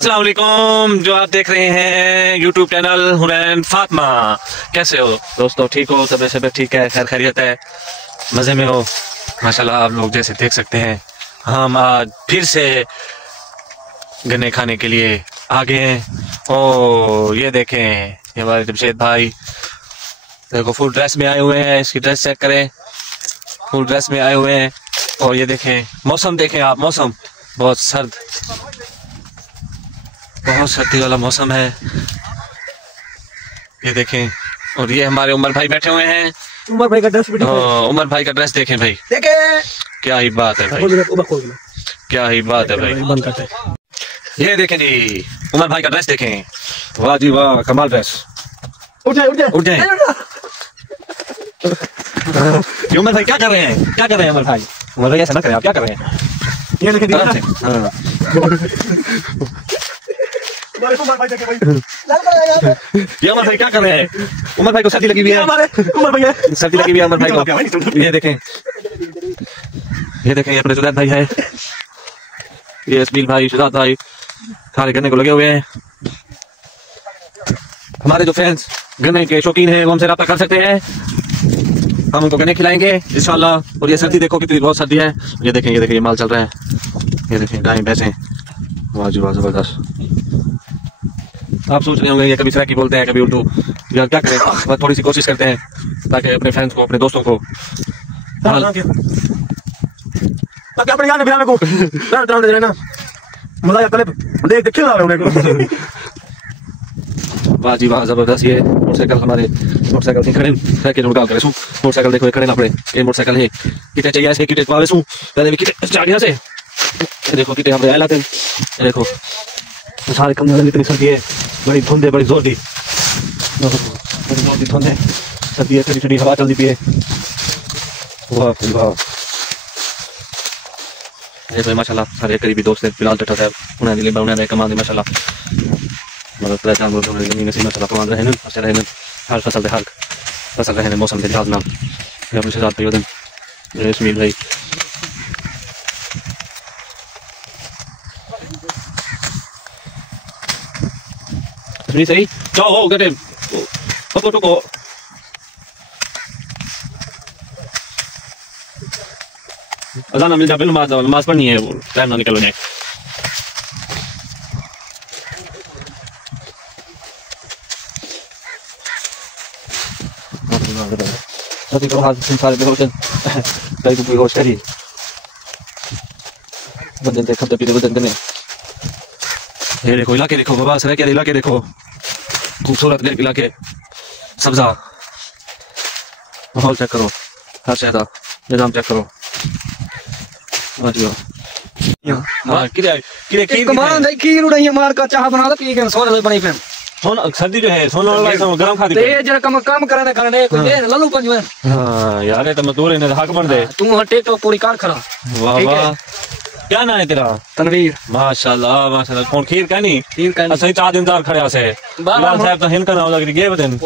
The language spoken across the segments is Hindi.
अस्सलाम वालेकुम। जो आप देख रहे हैं यूट्यूब चैनल हुनैन फातिमा। कैसे हो दोस्तों? ठीक हो? सब ठीक है, खैर खैरियत है, मज़े में हो माशाल्लाह। आप लोग जैसे देख सकते हैं हम आज फिर से गन्ने खाने के लिए आ गए हैं। ओ ये देखें, ये हमारे जमशेद भाई देखो फुल ड्रेस में आए हुए हैं। इसकी ड्रेस चेक करें, फुल ड्रेस में आए हुए हैं। और ये देखें मौसम, देखें आप, मौसम बहुत सर्द, बहुत सर्दी वाला मौसम है, ये देखें। और ये हमारे उमर भाई बैठे हुए हैं। उमर भाई का ड्रेस, उमर भाई का ड्रेस देखें भाई, देखें क्या ही बात है भाई, क्या ही बात है भाई। ये देखें जी, उमर भाई का ड्रेस देखें, वाह जी वाह, कमाल ड्रेस। उठ जाए उठ जाए उठ जाए। ये उमर भाई क्या कर रहे हैं, क्या कर रहे हैं उमर भाई? उमर भाई ऐसा ना करें, आप क्या कर रहे हैं? ये देखें ये उमर भाई क्या कर रहे हैं? उमर भाई को सर्दी लगी हुई है, उमर भैया सर्दी लगी हुई है उमर भाई को। ये देखें, ये देखें, ये अपने शुजात भाई है, ये इसमील भाई, शुजात भाई सारे गन्ने को लगे हुए हैं। हमारे जो फ्रेंड्स गन्ने के शौकीन हैं वो हमसे रब्ता कर सकते हैं, हम उनको गन्ने खिलाएंगे इंशाल्लाह। और ये सर्दी देखो कितनी बहुत सर्दी है। ये देखें, ये देखें, ये माल चल रहा है, ये देखें गाय भैंसे, वाह जी वाह, जबरदस्त। आप सोच रहे होंगे ये कभी सराकी बोलते हैं, कभी उर्दू, या क्या करें, बस थोड़ी सी कोशिश करते हैं ताकि अपने फ्रेंड्स को, अपने दोस्तों को अपने यार बिना को दे ना मजा कल देख देख रहा है। वाह जी वाह, जबरदस्त। ये मोटरसाइकिल, हमारे मोटरसाइकिल से खड़े साइकिल उड़ा कर मोटरसाइकिल देखो, खड़े ना पड़े, ये मोटरसाइकिल है कितने चाहिए ऐसे, कितने पावे सू पहले भी कितने स्टार्ट यहां से देखो, कितने हम आए लाते हैं। देखो सारे कम इतनी सर्दी है, बड़ी धुंध है, बड़ी जोर की, बड़ी जोर की धुंध है, सर्दी है, ठंडी ठंडी हवा चलती पी है। वाह वाह, देखो माशाल्लाह सारे करीबी दोस्त हैं। फिलहाल तो साहब उन्हें दिले उन्हें कमाल माशाल्लाह, मगर परेशान लोग जमीन नसीब माशाल्लाह कमाल रहे हैं, अच्छे रहे हैं, हर फसल हर फसल रहे हैं मौसम के लिहाज नाम। ये अपने साथ प्रयोजन इसमील भाई, सही जाओ हो गए टुको टुको। अजान मिल जाए, नमाज पढ़नी है, वो टाइम ना निकल जाए। ये देखो इलाके, देखो बाबा सर के इलाके, देखो खूबसूरत इलाके, सब्जा माहौल चेक करो, हर शहर का निजाम चेक करो। सर्दी जो है गरम खा यार, तो मजदूर हक बन दे तू पूरी कार खड़ा। वाह वाह, क्या ना है तेरा? तनवीर। माशाल्लाह माशाल्लाह। कौन खीर कहनी? खीर कहनी सही 4 दिन दार खड़े से बिलाल साहब तो हिनका नाम लग गए बदन।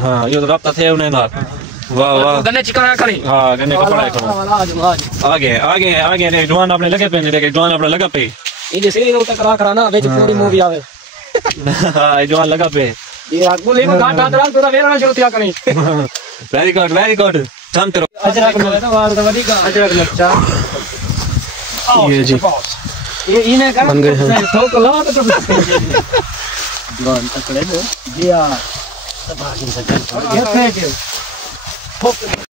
हां ये तो रब्ता थे उन्हें ना। वाह वाह, गन्ने चिकना करी। हां गन्ने का पढ़ाई करो, आगे आगे आगे ने जवान अपने लगे पे, ने जवान अपने लगा पे, ये जैसे ये उतर करा ना बेच पूरी मूवी आवे। हां जवान लगा पे, ये आगुले में घाटा दराल तो वेरा शुरू किया करी। वेरी गुड वेरी गुड, चम करो। अजरक में तो वार तो वडी का अजरक लच्चा। ये जी ये इन्हें कर बन गए हैं। तो को लगा तो दुकान तकड़े दो दिया सब आगे से ये फेंक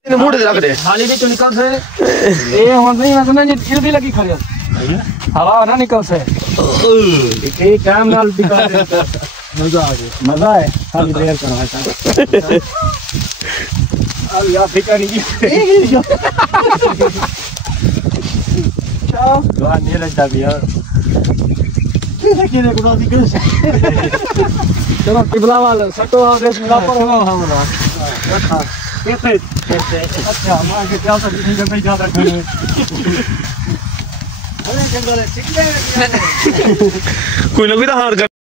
इन मूड लग दे खाली भी तो निकल से ये हम नहीं सुना जी फिर भी लगी खड़ी हवा ना निकल से ये काम नाल दिखा दे, मजा आ गया, मजा है खाली देर करना है। अब या फिकर नहीं ciao Giovanni era già via chiede cosa di cosa चलो किबला वाला सटो देश मिला पर हो हमरा कैसे अच्छा मां के क्या सब नहीं करते ज्यादा खाने अरे जंगल है ठीक है कोई लोग भी तो हार